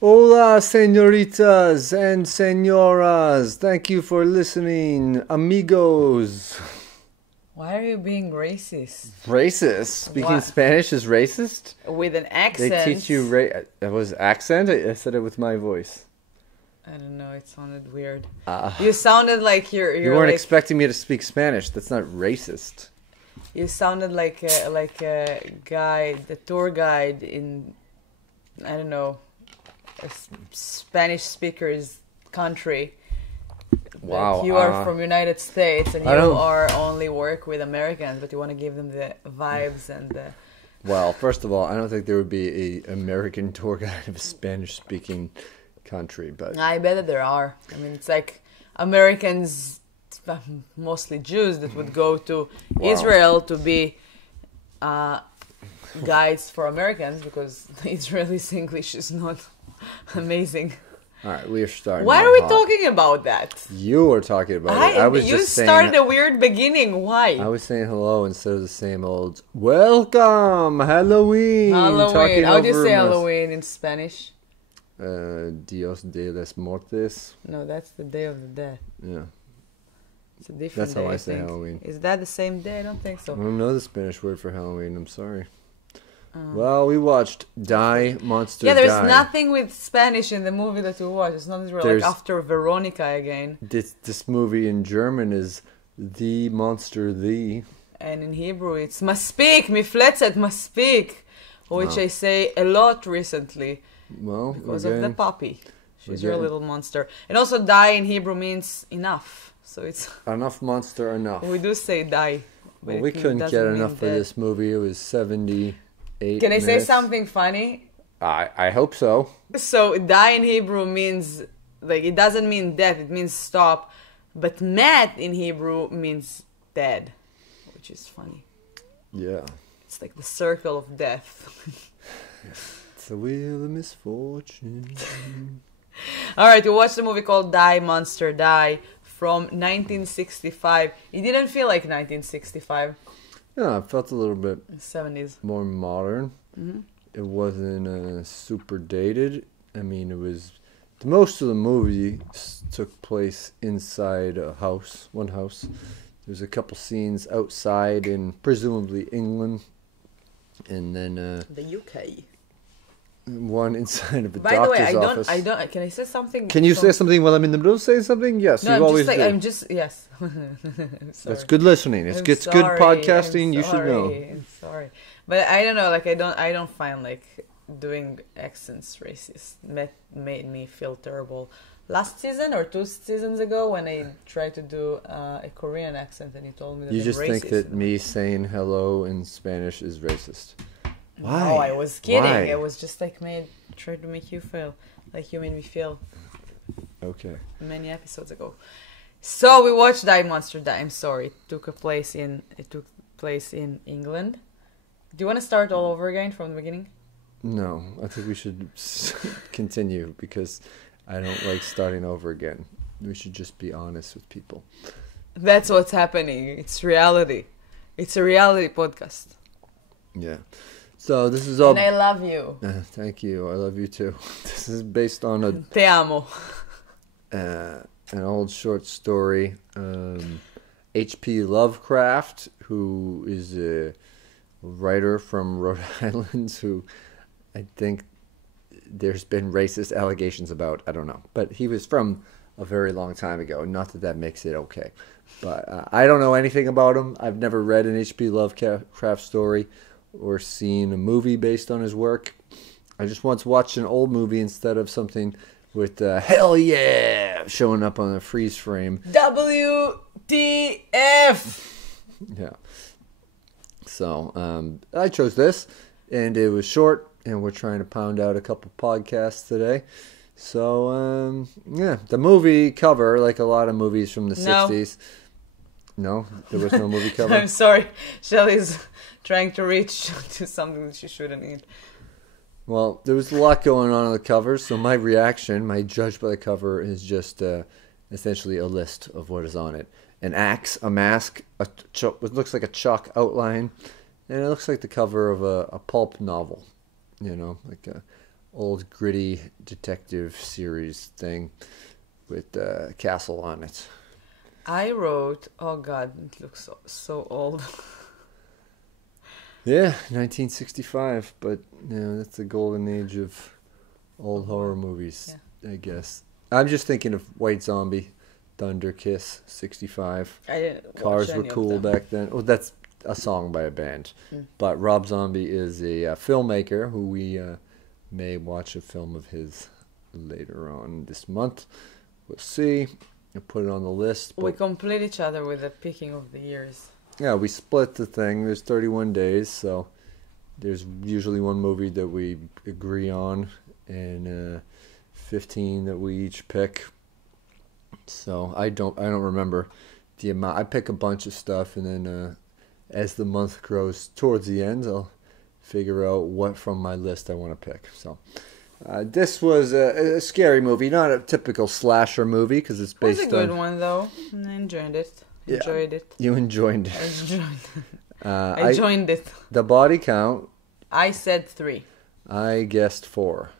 Hola, senoritas and senoras. Thank you for listening, amigos. Why are you being racist? Racist? Speaking What? Spanish is racist? With an accent. They teach you It was accent? I said it with my voice. I don't know, it sounded weird. Uh, You sounded like you weren't like, expecting me to speak Spanish. That's not racist. You sounded like a guy, the tour guide in, I don't know, Spanish speakers country. Wow. Like you are from United States and you don't- are only work with Americans, but you want to give them the vibes and the... Well, first of all, I don't think there would be a American tour guide of a Spanish-speaking country, but I bet that there are. I mean, it's like Americans, mostly Jews, that would go to Wow. Israel to be guides for Americans because Israelis' English is not amazing. all right, we are starting. Why out are we hot. talking about that? You were talking about it. I was you just started saying. a weird beginning. Why? I was saying hello instead of the same old welcome Halloween. Halloween. Talking How do you over say mas- Halloween in Spanish? Dios de los Muertos. No, that's the Day of the Dead. Yeah, It's a different that's day. how I say think. Halloween. Is that the same day? I don't think I so. don't know the Spanish word for Halloween. I'm sorry. Well, we watched Die Monster Yeah, there's Die. nothing with Spanish in the movie that we watched. It's not Israel. There's- Like after Veronica again. This movie in German is The Monster The. And in Hebrew it's Maspik, mifletzet, Maspik. Which Wow. I say a lot recently Well, because we're of the getting- puppy. She's we're your getting- little monster. And also die in Hebrew means enough. So it's enough monster enough. we do say die. but Well, we it couldn't doesn't get mean enough for dead. this movie. It was 78 Can I say minutes. something funny? I hope so. So die in Hebrew means like it doesn't mean death, it means stop. But mat in Hebrew means dead, which is funny. Yeah. It's like the circle of death. It's a wheel of misfortune. All right, we watched a movie called Die Monster Die from 1965. It didn't feel like 1965, Yeah, it felt a little bit 70s. more modern. Mm-hmm. It wasn't super dated. I mean, it was... Most of the movie took place inside a house, one house. There's a couple scenes outside in presumably England. And then The UK. one inside of a By the doctor's way, office. I don't. Can I say something? Can you from- say something while I'm in the middle of saying something? Yes, No, you I'm always just like do. I'm just yes. I'm That's sorry. good listening. It's, I'm it's good sorry, podcasting. I'm You should know. sorry, I'm sorry, but I don't know. Like I don't find like doing accents racist. Made me feel terrible. Last season or 2 seasons ago, when I tried to do a Korean accent, and you told me that You I'm just racist. think that me saying hello in Spanish is racist. Why? No, I was kidding. Why? It was just like tried to make you feel like you made me feel Okay. many episodes ago. So we watched Die Monster Die. I'm sorry, it took place in England. Do you want to start all over again from the beginning? No, I think we should continue because I don't like starting over again. We should just be honest with people. That's what's happening. It's reality. It's a reality podcast. Yeah. So this is all... And I love you. Thank you. I love you too. This is based on Te amo. an old short story. H.P. Lovecraft, who is a writer from Rhode Island, who I think there's been racist allegations about. I don't know. But he was from a very long time ago. Not that that makes it okay. But I don't know anything about him. I've never read an H.P. Lovecraft story or seen a movie based on his work. I just once watched an old movie instead of something with hell yeah showing up on a freeze frame. WTF! Yeah. So I chose this, and it was short, and we're trying to pound out a couple podcasts today. So yeah, the movie cover, like a lot of movies from the No. 60s. No, there was no movie cover. I'm sorry. Shelly's trying to reach to something that she shouldn't eat. Well, there was a lot going on the cover, so my reaction, my judge by the cover, is just essentially a list of what is on it. An axe, a mask, what looks like a chalk outline, and it looks like the cover of a pulp novel. You know, like old gritty detective series thing with Castle on it. I wrote, oh God, it looks so old. Yeah, 1965, but that's the golden age of old horror movies, I guess. I'm just thinking of White Zombie, Thunder Kiss, 65. I didn't Cars watch were any cool of them. back then. Well, that's a song by a band. But Rob Zombie is a filmmaker who we may watch a film of his later on this month. We'll see. I'll put it on the list. We complete each other with the picking of the years. Yeah, we split the thing. There's 31 days, so there's usually one movie that we agree on, and 15 that we each pick. So I don't remember the amount. I pick a bunch of stuff, and then as the month grows towards the end, I'll figure out what from my list I want to pick. So this was a scary movie, not a typical slasher movie because it's based on. It was a good one though. I enjoyed it. Yeah. Enjoyed it. You enjoyed it. I enjoyed it. I joined it. The body count. I said 3. I guessed 4.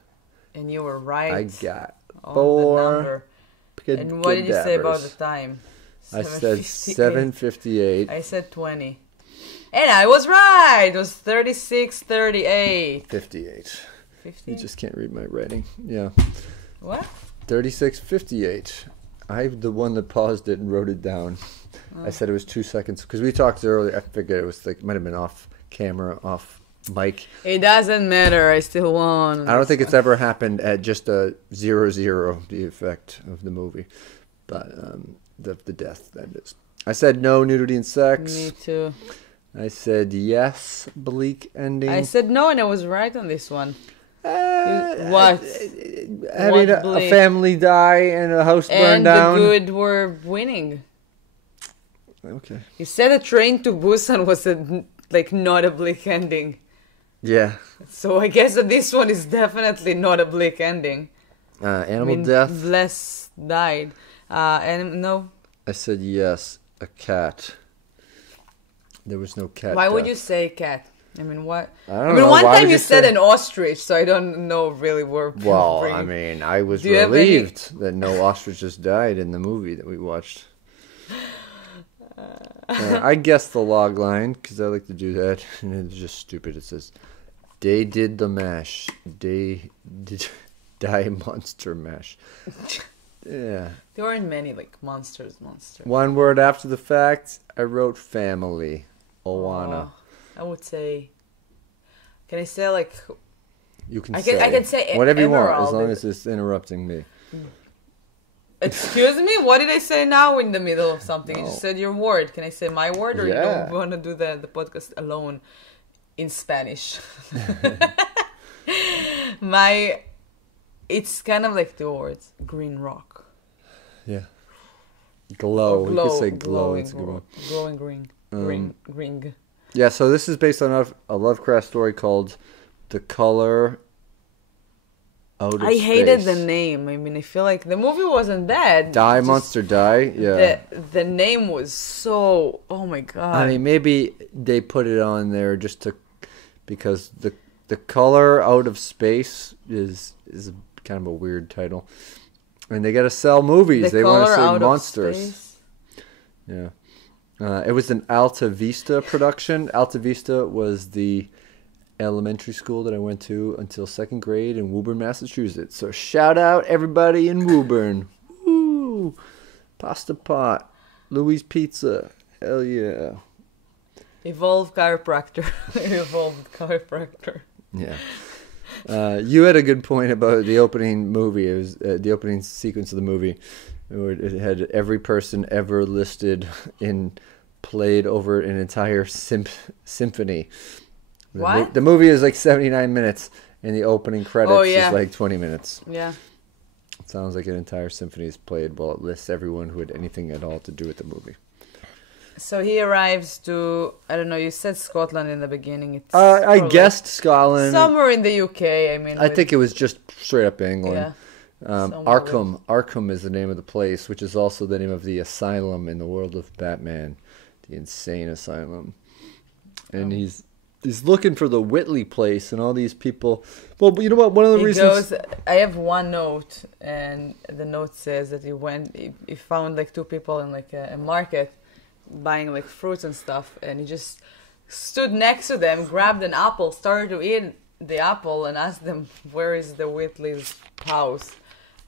And you were right. I got on 4. The number. And what did you say about the time? I said 7:58. I said 20. And I was right. It was 36:38. 58. 50? You just can't read my writing. Yeah. What? 36:58. I'm the one that paused it and wrote it down. I said it was 2 seconds because we talked earlier. I figured it was like might have been off camera, off mic. It doesn't matter. I still won. I don't think it's ever happened at just a 0-0, the effect of the movie, but the death that is. I said no nudity and sex. Me too. I said yes, bleak ending. I said no, and I was right on this one. What? Having What a family die and a house burn down. And the good were winning. Okay. You said a train to Busan was not a bleak ending. Yeah. So I guess that this one is definitely not a bleak ending. Animal death. Less died. And no. I said yes, a cat. There was no cat. Why would death. you say cat? I mean, what? I don't know. One Why time would you said say... an ostrich, so I don't know really where. Well, I mean, I was relieved that no ostriches died in the movie that we watched. I guessed the log line because I like to do that, and it's just stupid. It says, "They did the mash. They did die monster mash." Yeah. There aren't many monsters. One word after the fact, I wrote family. Owana. I would say. Can I say You can I say. can say whatever you want, emerald. as long as it's interrupting me. Excuse me? What did I say now in the middle of something? No. You just said your word. Can I say my word, or you don't want to do the podcast alone in Spanish? It's kind of like 2 words. Green rock. Yeah. Glow. We could say glow. Glowing, It's a good one. glowing green. Ring. Yeah, so this is based on a Lovecraft story called The Color Out of Space. I hated the name. I mean, I feel like the movie wasn't bad. Die, Monster, Die? Yeah. The name was so... Oh my god. I mean, maybe they put it on there just to... Because the Color Out of Space is kind of a weird title. And they got to sell movies. They want to say monsters. Yeah. It was an Alta Vista production. Alta Vista was the elementary school that I went to until 2nd grade in Woburn, Massachusetts. So shout out everybody in Woburn. Woo! Pasta Pot. Louis Pizza. Hell yeah. Evolved chiropractor. Evolved chiropractor. Yeah. You had a good point about the opening movie. It was the opening sequence of the movie. It had every person ever listed played over an entire symphony. What? The movie is like 79 minutes, and the opening credits is like 20 minutes. Yeah. It sounds like an entire symphony is played while it lists everyone who had anything at all to do with the movie. So he arrives to, I don't know, you said Scotland in the beginning. It's I guessed Scotland. Somewhere in the UK, I mean. I think it was just straight up England. Yeah. Arkham is the name of the place, which is also the name of the asylum in the world of Batman, the insane asylum. And he's looking for the Whitley place, and all these people. Well, but you know what? One of the reasons I have one note, and the note says that he found like two people in like a market buying like fruits and stuff, and he just stood next to them, grabbed an apple, started to eat the apple, and asked them where is the Whitley's house,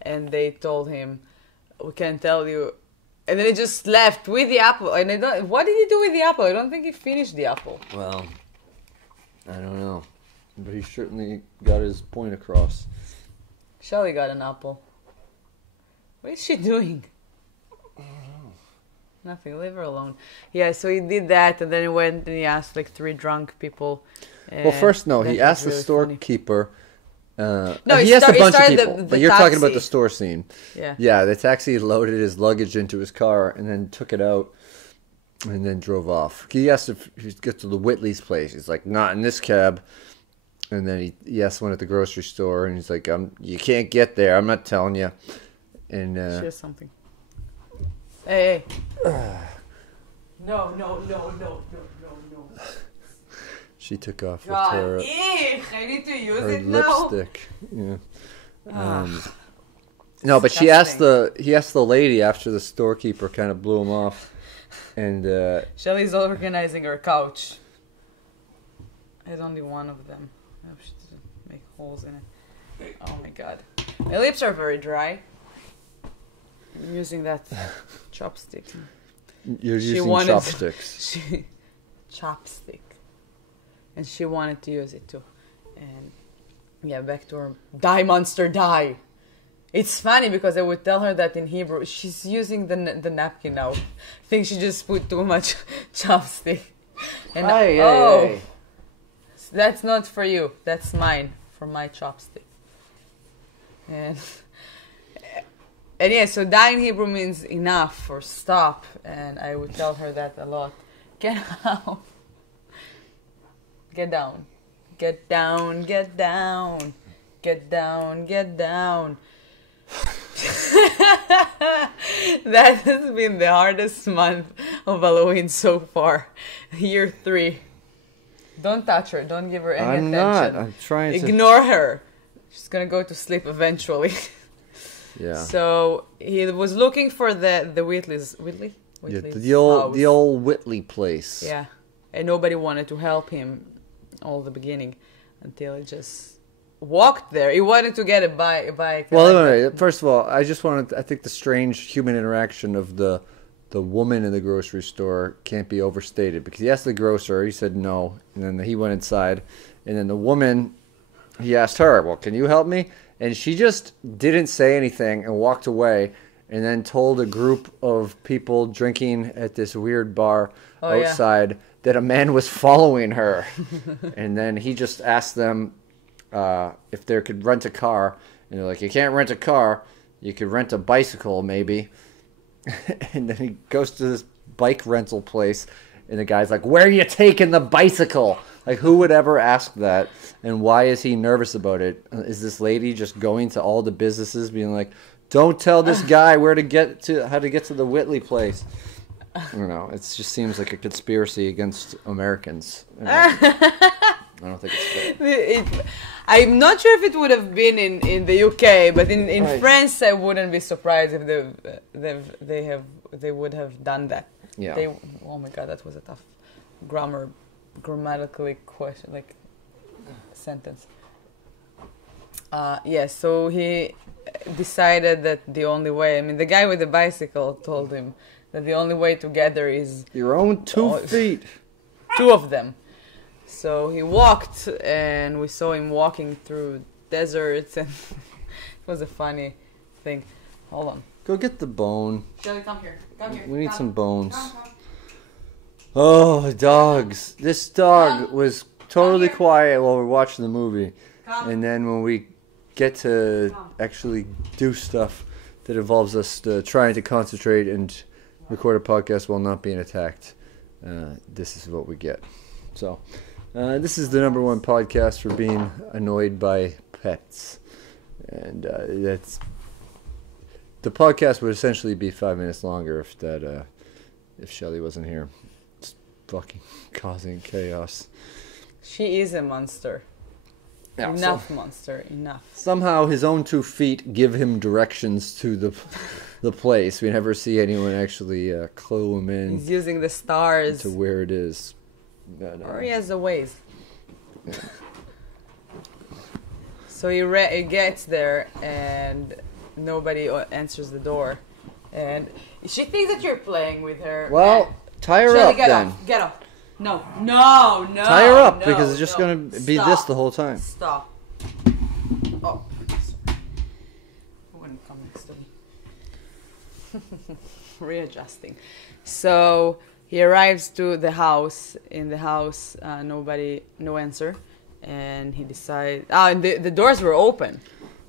and they told him, "We can't tell you." And then he just left with the apple. And what did he do with the apple? I don't think he finished the apple. Well, I don't know. But he certainly got his point across. Shelly got an apple. What is she doing? I don't know. Nothing. Leave her alone. Yeah, so he did that, and then he went and he asked like 3 drunk people. Well, first, no. He asked the storekeeper. No, he asked a bunch of people. The but you're taxi. talking about the store scene. Yeah. Yeah, the taxi loaded his luggage into his car and then took it out and then drove off. He asked if he could get to the Whitley's place. He's like, not in this cab. And then he asked one at the grocery store, and he's like, you can't get there. I'm not telling you. And Here's something. Hey. No. She took off God, with her I need to use her it now. lipstick. Yeah. No, but he asked the lady after the storekeeper kind of blew him off, and Shelly's organizing her couch. There's only one of them. I hope she doesn't make holes in it. Oh my god, my lips are very dry. I'm using that chopstick. You're using chopsticks. Chopstick. And she wanted to use it too. And yeah, back to her. Die, monster, die. It's funny because I would tell her that in Hebrew. She's using the napkin now. I think she just put too much chopstick. And Aye. That's not for you. That's mine. For my chopstick. And yeah, so die in Hebrew means enough or stop. And I would tell her that a lot. Get out. Get down. Get down, get down. Get down, get down. That has been the hardest month of Halloween so far. Year 3. Don't touch her. Don't give her any attention. I'm not. I'm trying to... Ignore her. She's gonna go to sleep eventually. Yeah. So he was looking for the Whitley's... Whitley? Yeah, Whitley's the old Whitley place. Yeah. And nobody wanted to help him all the beginning until he just walked there. He wanted to get a bike. Well, first of all, I think the strange human interaction of the woman in the grocery store can't be overstated, because he asked the grocer, he said no, and then he went inside, and then the woman, he asked her, well, can you help me? And she just didn't say anything and walked away, and then told a group of people drinking at this weird bar outside that a man was following her. And then he just asked them if they could rent a car. And they're like, you can't rent a car. You could rent a bicycle, maybe. And then he goes to this bike rental place. And the guy's like, where are you taking the bicycle? Like, who would ever ask that? And why is he nervous about it? Is this lady just going to all the businesses being like, don't tell this guy how to get to the Whitley place? I don't know. It just seems like a conspiracy against Americans. I don't think it's fair. I'm not sure if it would have been in the UK, but in France, I wouldn't be surprised if they would have done that. Yeah. Oh my god, that was a tough grammatically question, like sentence. So he decided that the only way, the guy with the bicycle told him that the only way together is your own 2 feet. 2 of them. So he walked, and we saw him walking through deserts, and it was a funny thing. Hold on. Go get the bone. Shelly, come here. Come here. We need some bones. Come. Oh, dogs. This dog was totally quiet while we're watching the movie. And then when we get to actually do stuff that involves us trying to concentrate and record a podcast while not being attacked, this is what we get. So, this is the #1 podcast for being annoyed by pets. And that's... The podcast would essentially be 5 minutes longer if Shelly wasn't here. It's fucking causing chaos. She is a monster. Yeah, Enough, monster. Enough. Somehow his own 2 feet give him directions to the place. We never see anyone actually clue him in. He's using the stars. To where it is. Or he has the ways. Yeah. So he gets there and nobody answers the door. And she thinks that you're playing with her. Well, tie her up get then. Off. Get off. No. Tie her up because it's just no. going to be this the whole time. Stop. Oh. I wouldn't come next to me. Readjusting. So he arrives to the house. In the house, no answer. And he decides... and the doors were open.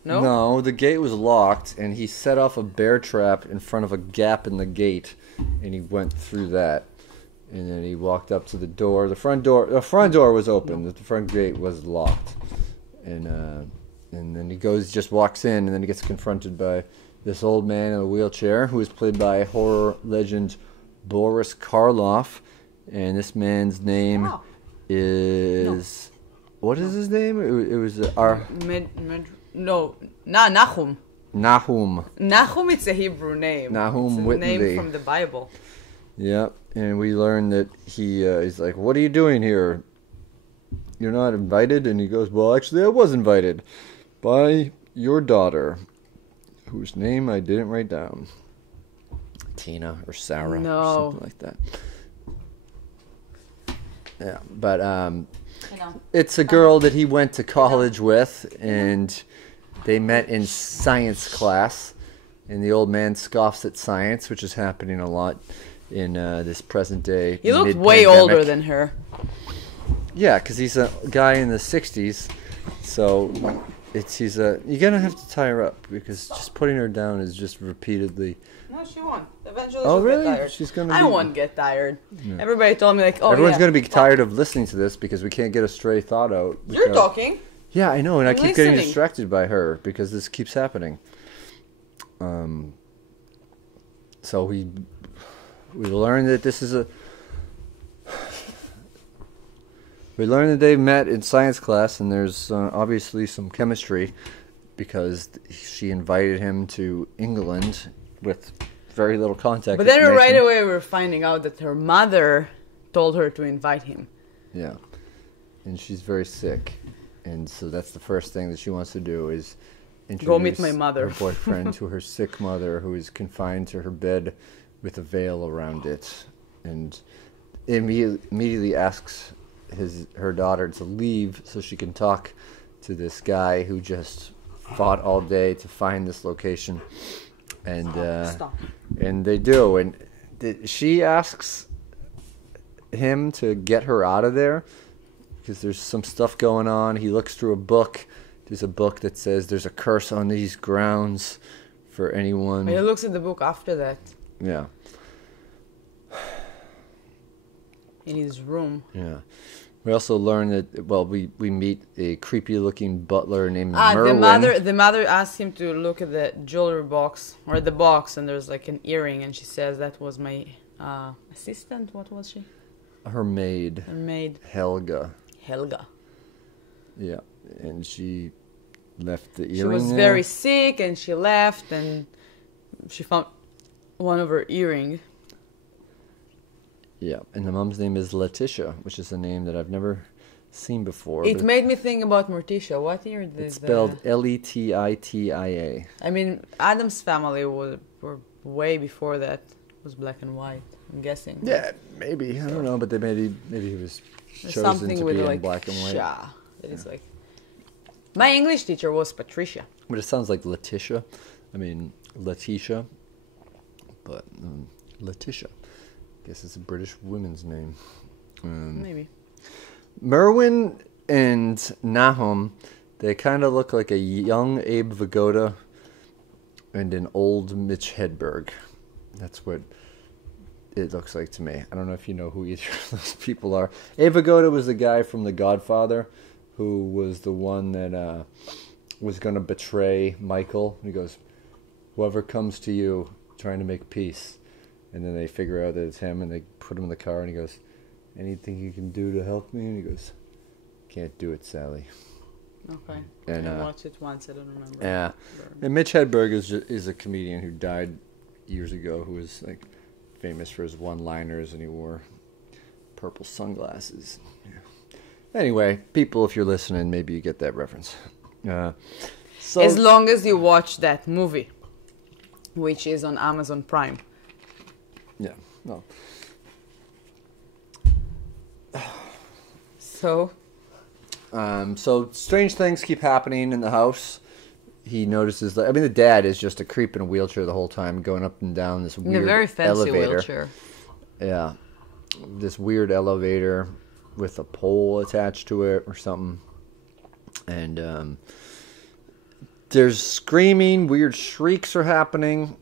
No? No, the gate was locked, and he set off a bear trap in front of a gap in the gate, and he went through that. And then he walked up to the door. The front door was open. The front gate was locked. And then he just walks in, and then he gets confronted by this old man in a wheelchair, who is played by horror legend Boris Karloff. And this man's name is... What is his name? It was Nahum. Nahum. Nahum, it's a Hebrew name. Nahum it's a Whitley. name from the Bible. Yep, and we learn that he's like, "What are you doing here? You're not invited." And he goes, "Well, actually, I was invited by your daughter, whose name I didn't write down. Tina or Sarah or something like that." Yeah, but it's a girl that he went to college with, and they met in science class. And the old man scoffs at science, which is happening a lot in this present day. He looked way older than her. Yeah, because he's a guy in the 60s, so you're gonna have to tie her up, because just putting her down is just repeatedly. No, she won't. Eventually, Oh, she'll really? get tired. She's gonna. I won't get tired. Yeah. Everybody told me everyone's gonna be tired of listening to this because we can't get a stray thought out. You're talking. Yeah, I know, and I keep getting listening. distracted by her because this keeps happening. So we learned that this is we learned that they met in science class, and there's obviously some chemistry, because she invited him to England with very little contact. But then right away we're finding out that her mother told her to invite him. Yeah, and she's very sick, and so that's the first thing that she wants to do is go meet my mother. Her boyfriend to her sick mother, who is confined to her bed with a veil around it, and immediately asks her daughter to leave so she can talk to this guy who just fought all day to find this location. And Stop. And they do, and she asks him to get her out of there because there's some stuff going on. He looks through a book. There's a book that says there's a curse on these grounds for anyone. He looks at the book after that. Yeah. In his room. Yeah. We also learn that, well, we meet a creepy-looking butler named Merwin. The mother asked him to look at the jewelry box, or the box, and there's like an earring, and she says that was my assistant. What was she? Her maid. Her maid. Helga. Yeah. And she left the earring She was very sick, and she left, and she found one of her earring. Yeah, and the mom's name is Letitia, which is a name that I've never seen before. It made me think about Morticia. What year did it's spelled Letitia. I mean, Adam's family were way before that. It was black and white, I'm guessing. Yeah, maybe. I don't know, but maybe he was chosen something to with be in like black and white. It's like my English teacher was Patricia. But it sounds like Letitia. I mean, Letitia. But Letitia. I guess it's a British woman's name. Maybe. Merwin and Nahum, they kind of look like a young Abe Vigoda and an old Mitch Hedberg. That's what it looks like to me. I don't know if you know who either of those people are. Abe Vigoda was the guy from The Godfather who was the one that was going to betray Michael. He goes, whoever comes to you trying to make peace. And then they figure out that it's him, and they put him in the car, and he goes, anything you can do to help me? And he goes, Can't do it, Sally. Okay. And I watched it once. I don't remember. yeah. And Mitch Hedberg is a comedian who died years ago, who was like famous for his one-liners, and he wore purple sunglasses. Yeah. Anyway, people, if you're listening, maybe you get that reference. So as long as you watch that movie, which is on Amazon Prime. Yeah. No. So. So strange things keep happening in the house. He notices that, I mean, the dad is just a creep in a wheelchair the whole time, going up and down this weird In a very fancy elevator. wheelchair. Yeah. This weird elevator with a pole attached to it or something. And there's screaming, weird shrieks are happening.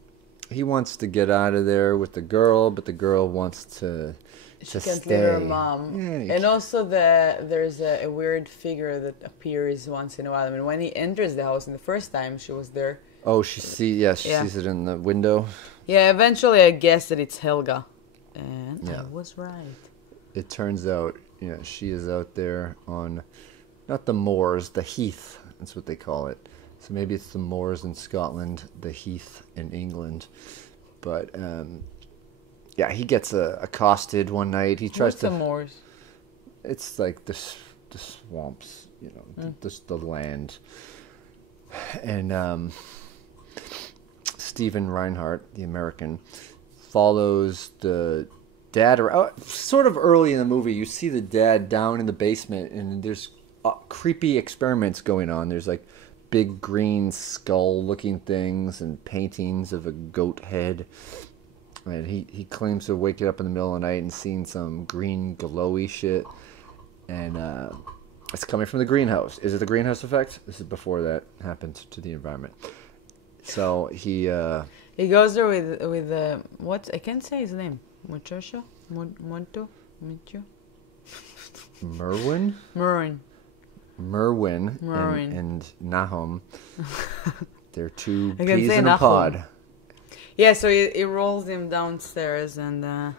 He wants to get out of there with the girl, but the girl wants to She can't stay. leave her mom. Yeah, And also there's a weird figure that appears once in a while. I mean, when he enters the house in the first time, she was there. Oh, she sees it in the window. Yeah, eventually I guess that it's Helga. And Yeah. I was right. It turns out, she is out there on, not the moors, the heath. That's what they call it. So maybe it's the moors in Scotland, the heath in England. But, yeah, he gets accosted one night. He tries What's the to... moors? It's like the swamps, the land. And Stephen Reinhardt, the American, follows the dad around. Sort of early in the movie, you see the dad down in the basement, and there's creepy experiments going on. There's like big green skull-looking things and paintings of a goat head. And he claims to wake up in the middle of the night and seeing some green glowy shit. And it's coming from the greenhouse. Is it the greenhouse effect? This is before that happened to the environment. So he goes there with what? I can't say his name. Muchacho? Monto? Micho? Merwin? Merwin. And Nahum. They're two peas in a pod. Yeah, so he rolls him downstairs and...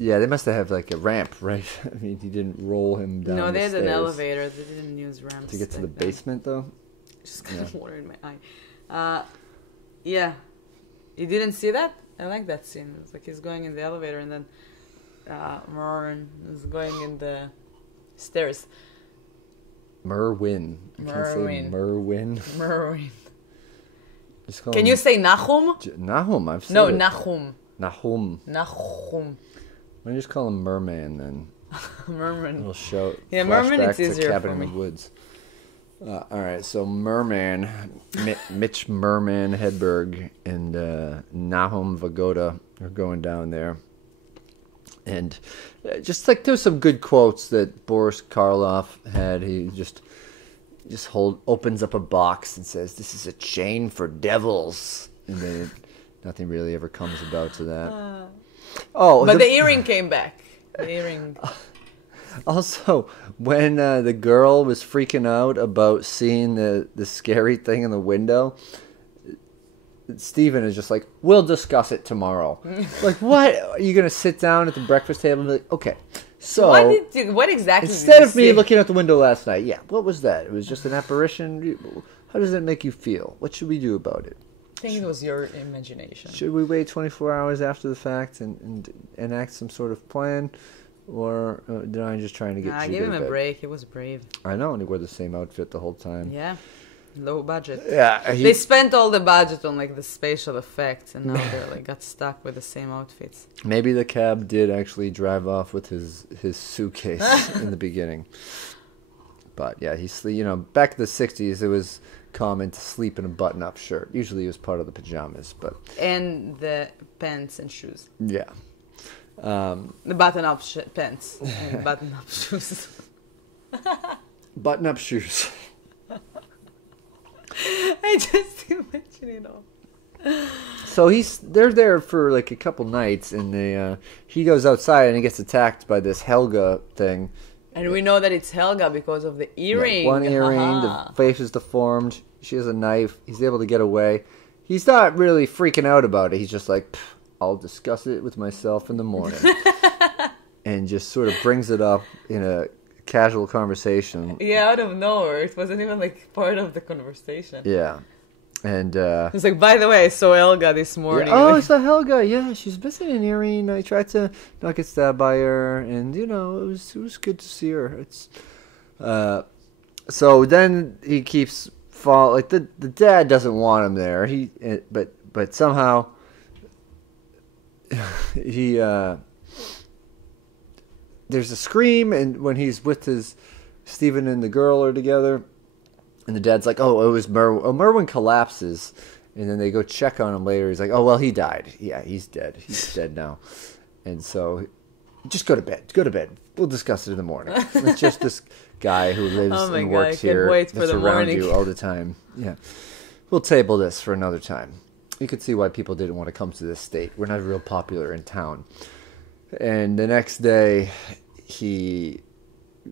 Yeah, they must have like a ramp, right? I mean, he didn't roll him down No, they had stairs. an elevator. They didn't use ramps. To get to the basement, though? Just got water in my eye. Yeah. You didn't see that? I like that scene. It's like he's going in the elevator and then Merwin is going in the stairs. Merwin. You can't say Merwin. Merwin. Can you say Nahum? Nahum, I've said No, it. Nahum. Nahum. Nahum. Why don't you just call him Merman then? Merman. We'll show. Yeah, Merman. It's to easier Cabin for in me. the Woods. All right, so Merman, Mitch Merman Hedberg, and Nahum Vagoda are going down there, and just like there's some good quotes that Boris Karloff had. He just opens up a box and says, "This is a chain for devils," and then nothing really ever comes about to that. But the earring came back. The earring. Also, when the girl was freaking out about seeing the scary thing in the window, Stephen is just like, "We'll discuss it tomorrow." Like, what? Are you going to sit down at the breakfast table and be like, "Okay, so what exactly instead did of me you see? looking out the window last night, yeah, what was that? It was just an apparition. How does that make you feel? What should we do about it? I think it was your imagination. Should we wait 24 hours after the fact and enact some sort of plan? Or did I just trying to get you I to gave him go to a bed? break. He was brave. I know, and he wore the same outfit the whole time. Yeah. Low budget. Yeah, They spent all the budget on like the spatial effects and now they're like got stuck with the same outfits. Maybe the cab did actually drive off with his suitcase in the beginning. But yeah, back in the 60s it was common to sleep in a button-up shirt. Usually it was part of the pajamas, but And the pants and shoes. yeah. The button-up pants and button-up shoes. Button-up shoes. I just imagine it all. So they're there for like a couple nights, and he goes outside and he gets attacked by this Helga thing. And we know that it's Helga because of the earring. Yeah, one earring, the face is deformed. She has a knife. He's able to get away. He's not really freaking out about it. He's just like, I'll discuss it with myself in the morning. And just sort of brings it up in a casual conversation. Yeah, out of nowhere. It wasn't even like part of the conversation. Yeah. And It's like, by the way, I saw Elga this morning. oh, Like, it's a Helga. Yeah, she's missing an earring. I tried to not get stabbed by her, and it was good to see her. It's so then he keeps like the dad doesn't want him there. But somehow he there's a scream, and when he's with Stephen and the girl are together. And the dad's like, oh, it was Merwin. Oh, Merwin collapses. And then they go check on him later. He's like, oh, well, he died. Yeah, he's dead. He's dead now. And so, just go to bed. Go to bed. We'll discuss it in the morning. It's just this guy who lives and works here. Wait for that's the around morning. you all the time. Yeah. We'll table this for another time. You could see why people didn't want to come to this state. We're not real popular in town. And the next day, he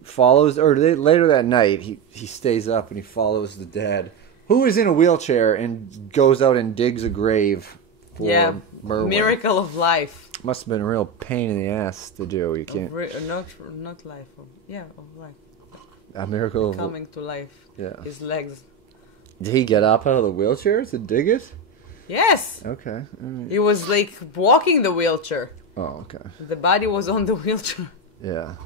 follows, or later that night, he stays up and he follows the dad, who is in a wheelchair, and goes out and digs a grave for Merwin. Miracle of life. Must have been a real pain in the ass to do. You can't. Not life. Of life. A miracle Coming to life. Yeah. His legs. Did he get up out of the wheelchair to dig it? Yes. Okay. All right. He was like walking the wheelchair. Oh, okay. The body was on the wheelchair. Yeah.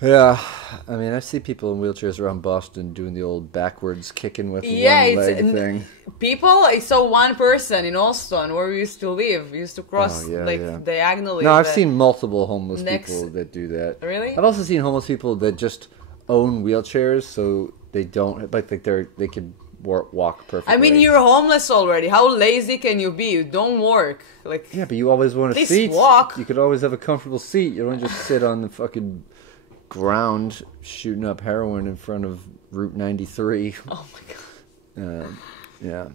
Yeah, I mean, I see people in wheelchairs around Boston doing the old backwards kicking with one leg thing. People, I saw one person in Allston where we used to live. We used to cross diagonally. No, I've seen multiple homeless people that do that. Really? I've also seen homeless people that just own wheelchairs, so they don't they could walk perfectly. I mean, you're homeless already. How lazy can you be? You don't work. Like, yeah, but you always want a seat. Walk. You could always have a comfortable seat. You don't just sit on the fucking ground shooting up heroin in front of Route 93. Oh my god. Yeah.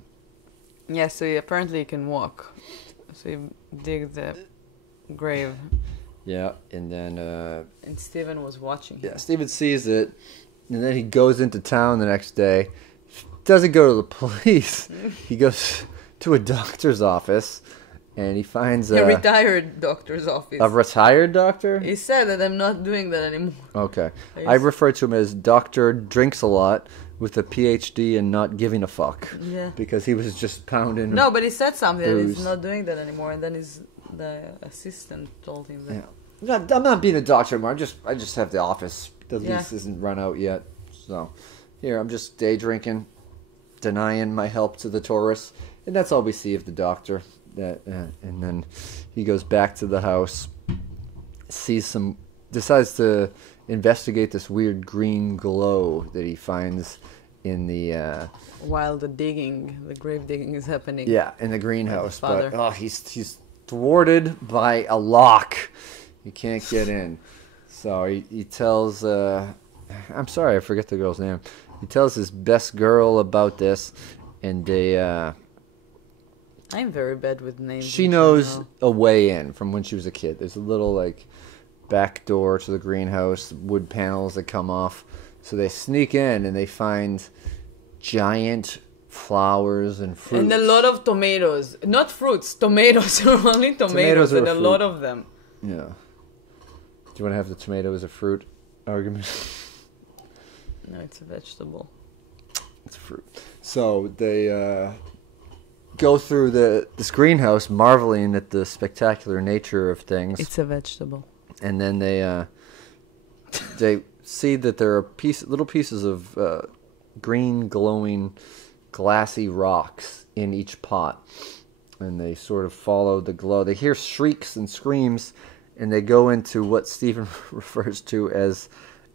Yeah, so he apparently can walk. So he digs the grave. Yeah, and then and Steven was watching him. Yeah, Steven sees it, and then he goes into town the next day. Doesn't go to the police. He goes to a doctor's office, and he finds a retired doctor's office. A retired doctor? He said that I'm not doing that anymore. Okay. I refer to him as Dr. Drinks a Lot with a PhD and not giving a fuck. Yeah. Because he was just pounding No, but he said something booze. that he's not doing that anymore, and then the assistant told him that. Yeah. I'm not being a doctor anymore. I just have the office. The lease isn't run out yet. So, here, I'm just day drinking, denying my help to the tourists. And that's all we see of the doctor. And then he goes back to the house, decides to investigate this weird green glow that he finds in the while the grave digging is happening. Yeah, in the greenhouse. But he's thwarted by a lock. He can't get in. So he tells I'm sorry, I forget the girl's name. He tells his best girl about this, and they I'm very bad with names. She knows a way in from when she was a kid. There's a little back door to the greenhouse, wood panels that come off. So they sneak in and they find giant flowers and fruits. And a lot of tomatoes. Not fruits, tomatoes. Only tomatoes and a lot of them. Yeah. Do you want to have the tomato as a fruit argument? No, it's a vegetable. It's a fruit. So they go through this greenhouse, marveling at the spectacular nature of things. It's a vegetable. And then they see that there are little pieces of green, glowing, glassy rocks in each pot. And they sort of follow the glow. They hear shrieks and screams, and they go into what Stephen refers to as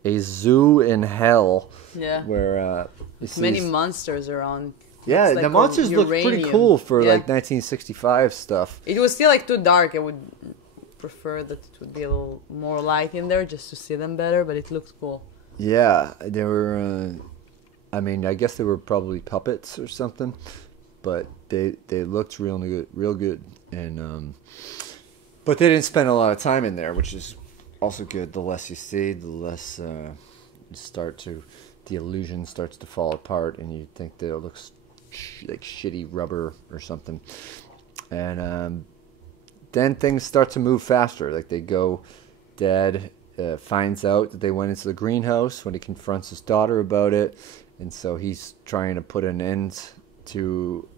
a zoo in hell. Yeah. Where many monsters around. Yeah, the monsters look pretty cool for 1965 stuff. It was still too dark. I would prefer that it would be a little more light in there just to see them better, but it looked cool. Yeah, they were I guess they were probably puppets or something, but they looked real good. And but they didn't spend a lot of time in there, which is also good. The less you see, the less the illusion starts to fall apart, and you think that it looks like shitty rubber or something. And then things start to move faster. Like they go dead, finds out that they went into the greenhouse when he confronts his daughter about it. And so he's trying to put an end to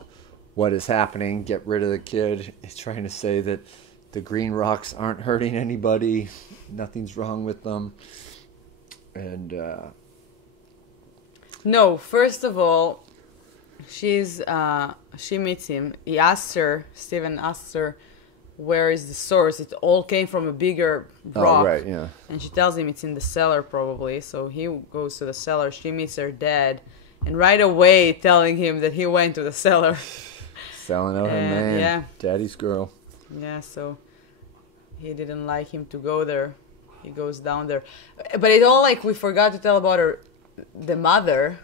what is happening, get rid of the kid. He's trying to say that the green rocks aren't hurting anybody. Nothing's wrong with them. And no, first of all, she meets him. Steven asks her, where is the source? It all came from a bigger rock. Oh, right, yeah. And she tells him it's in the cellar probably. So he goes to the cellar. She meets her dad. And right away telling him that he went to the cellar. Selling out her man. Yeah. Daddy's girl. Yeah, so he didn't like him to go there. He goes down there. But it all we forgot to tell about the mother.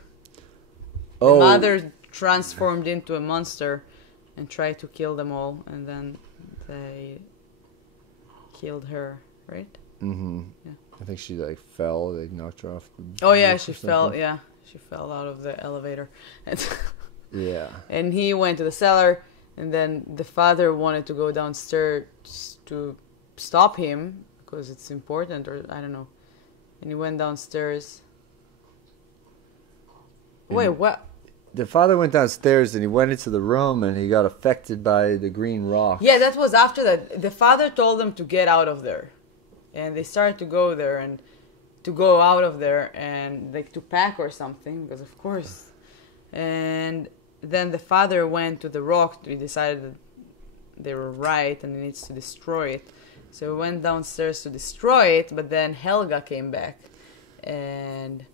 The mother transformed into a monster and tried to kill them all. And then they killed her, right? Mm-hmm. Yeah. I think she fell. They knocked her off. Oh yeah, she fell. Yeah, she fell out of the elevator. Yeah. And he went to the cellar, and then the father wanted to go downstairs to stop him because it's important, or I don't know. And he went downstairs. Wait, what? The father went downstairs and he went into the room and he got affected by the green rock. Yeah, that was after that. The father told them to get out of there. And they started to go there and to go out of there and to pack or something, because of course. And then the father went to the rock. He decided that they were right and he needs to destroy it. So he went downstairs to destroy it, but then Helga came back and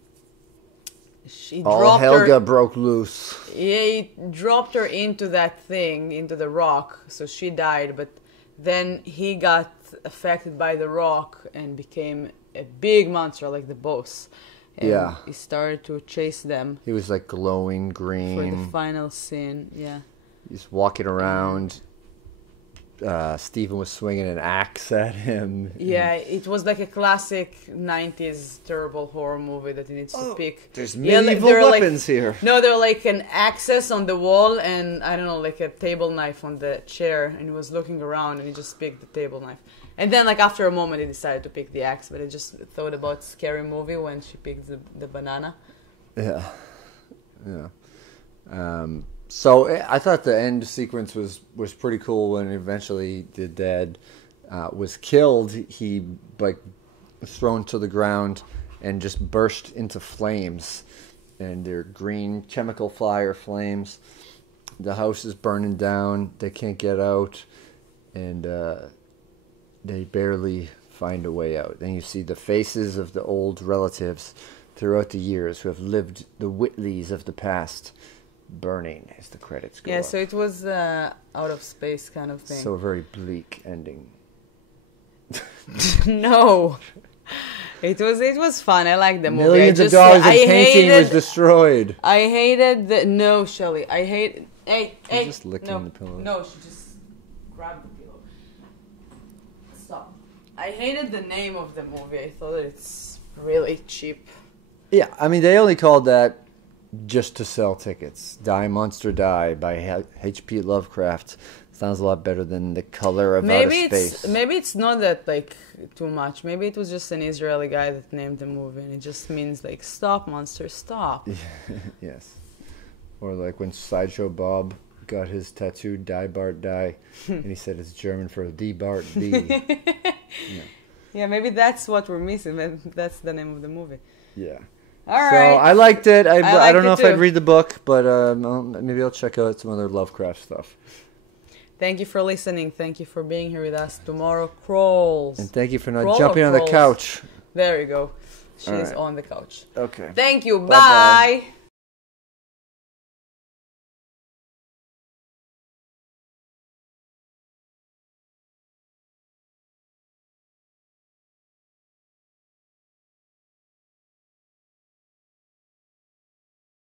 Helga broke loose. Yeah, he dropped her into that thing, into the rock, so she died. But then he got affected by the rock and became a big monster, like the boss. And yeah. He started to chase them. He was glowing green. For the final scene, yeah. He's walking around. Stephen was swinging an axe at him. Yeah, it was like a classic 90s terrible horror movie that he needs to pick. There's medieval weapons here. No, they're like an axes on the wall and, I don't know, like a table knife on the chair. And he was looking around and he just picked the table knife. And then after a moment he decided to pick the axe. But I just thought about Scary Movie when she picked the banana. Yeah. Yeah. So I thought the end sequence was pretty cool when eventually the dad was killed. He was thrown to the ground and just burst into flames, and they're green chemical fire flames. The house is burning down. They can't get out, and they barely find a way out. Then you see the faces of the old relatives throughout the years who have lived the Whitleys of the past. Burning as the credits go. Yeah, up. so it was out of space kind of thing. So a very bleak ending. No, it was fun. I liked the movie. Millions of dollars of painting was destroyed. I hated no, Shelley. I hate. Hey, just licking the pillow. No, she just grabbed the pillow. Stop. I hated the name of the movie. I thought it's really cheap. Yeah, I mean they only called that just to sell tickets. Die Monster Die by H.P. Lovecraft. Sounds a lot better than The Color of Outer Space. Maybe it's not that too much. Maybe it was just an Israeli guy that named the movie and it just means stop monster, stop. Yes. Or when Sideshow Bob got his tattoo, Die Bart Die, and he said it's German for Die Bart Die. Yeah. Yeah, maybe that's what we're missing. That's the name of the movie. Yeah. All right. So I liked it. I don't know if too. I'd read the book, but maybe I'll check out some other Lovecraft stuff. Thank you for listening. Thank you for being here with us. Tomorrow crawls. And thank you for not jumping on the couch. There you go. She's right. on the couch. Okay. Thank you. Bye-bye. Bye.